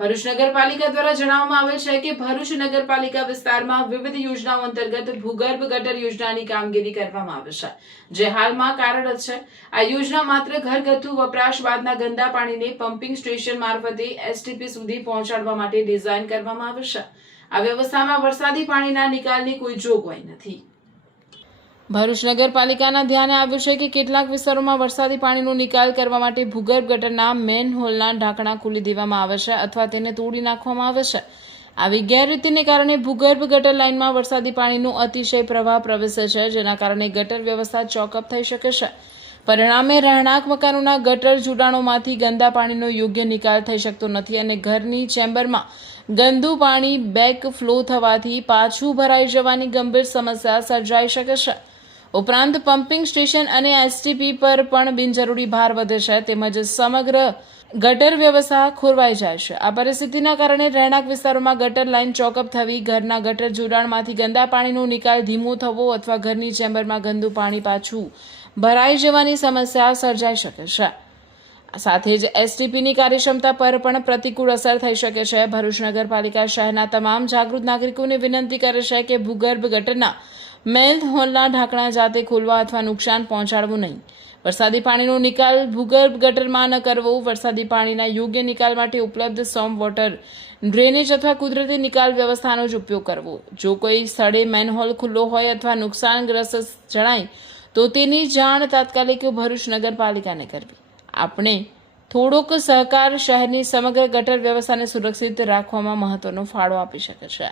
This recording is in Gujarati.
ભરૂચ નગરપાલિકા દ્વારા જણાવવામાં આવેલ છે કે ભરૂચ નગરપાલિકા વિસ્તારમાં વિવિધ યોજનાઓ અંતર્ગત ભૂગર્ભ ગટર યોજનાની કામગીરી કરવામાં આવે છે, જે હાલમાં કાર્યરત છે. આ યોજના માત્ર ઘરગથ્થુ વપરાશ બાદના ગંદા પાણીને પમ્પિંગ સ્ટેશન મારફતે એસટીપી સુધી પહોંચાડવા માટે ડિઝાઇન કરવામાં આવે છે. આ વ્યવસ્થામાં વરસાદી પાણીના નિકાલની કોઈ જોગવાઈ નથી. ભરૂચ નગરપાલિકાના ધ્યાને આવ્યું છે કે કેટલાક વિસ્તારોમાં વરસાદી પાણીનો નિકાલ કરવા માટે ભૂગર્ભ ગટરના મેનહોલના ઢાંકણા ખોલી દેવામાં આવે છે અથવા તેને તોડી નાખવામાં આવે છે. આવી ગેરરીતિને કારણે ભૂગર્ભ ગટર લાઇનમાં વરસાદી પાણીનો અતિશય પ્રવાહ પ્રવેશે છે, જેના કારણે ગટર વ્યવસ્થા ચોકઅપ થઈ શકે છે. પરિણામે રહેણાંક મકાનોના ગટર જોડાણોમાંથી ગંદા પાણીનો યોગ્ય નિકાલ થઈ શકતો નથી અને ઘરની ચેમ્બરમાં ગંદુ પાણી બેક ફ્લો થવાથી પાછું ભરાઈ જવાની ગંભીર સમસ્યા સર્જાઈ શકે છે. ઉપરાંત પમ્પિંગ સ્ટેશન અને એસટીપી પર પણ બિનજરૂરી ભાર વધે છે, તેમજ સમગ્ર ગટર વ્યવસ્થા ખોરવાઈ જાય છે. આ પરિસ્થિતિના કારણે રહેણાંક વિસ્તારોમાં ગટર લાઇન ચોકઅપ થવી, ઘરના ગટર જોડાણમાંથી ગંદા પાણીનો નિકાલ ધીમો થવો અથવા ઘરની ચેમ્બરમાં ગંદુ પાણી પાછું ભરાઈ જવાની સમસ્યા સર્જાઈ શકે છે. સાથે જ એસટીપીની કાર્યક્ષમતા પર પણ પ્રતિકૂળ અસર થઈ શકે છે. ભરૂચ નગરપાલિકા શહેરના તમામ જાગૃત નાગરિકોને વિનંતી કરે છે કે ભૂગર્ભ ગટરના મેનહોલના ઢાંકણા જાતે ખોલવા અથવા નુકસાન પહોંચાડવું નહીં. વરસાદી પાણીનો નિકાલ ભૂગર્ભ ગટરમાં ન કરવો. વરસાદી પાણીના યોગ્ય નિકાલ માટે ઉપલબ્ધ સોમ વોટર ડ્રેનેજ અથવા કુદરતી નિકાલ વ્યવસ્થાનો જ ઉપયોગ કરવો. જો કોઈ સ્થળે મેનહોલ ખુલ્લો હોય અથવા નુકસાનગ્રસ્ત જણાય તો તેની જાણ તાત્કાલિક ભરૂચ નગરપાલિકાને કરવી. આપણે થોડોક સહકાર શહેરની સમગ્ર ગટર વ્યવસ્થાને સુરક્ષિત રાખવામાં મહત્વનો ફાળો આપી શકે છે.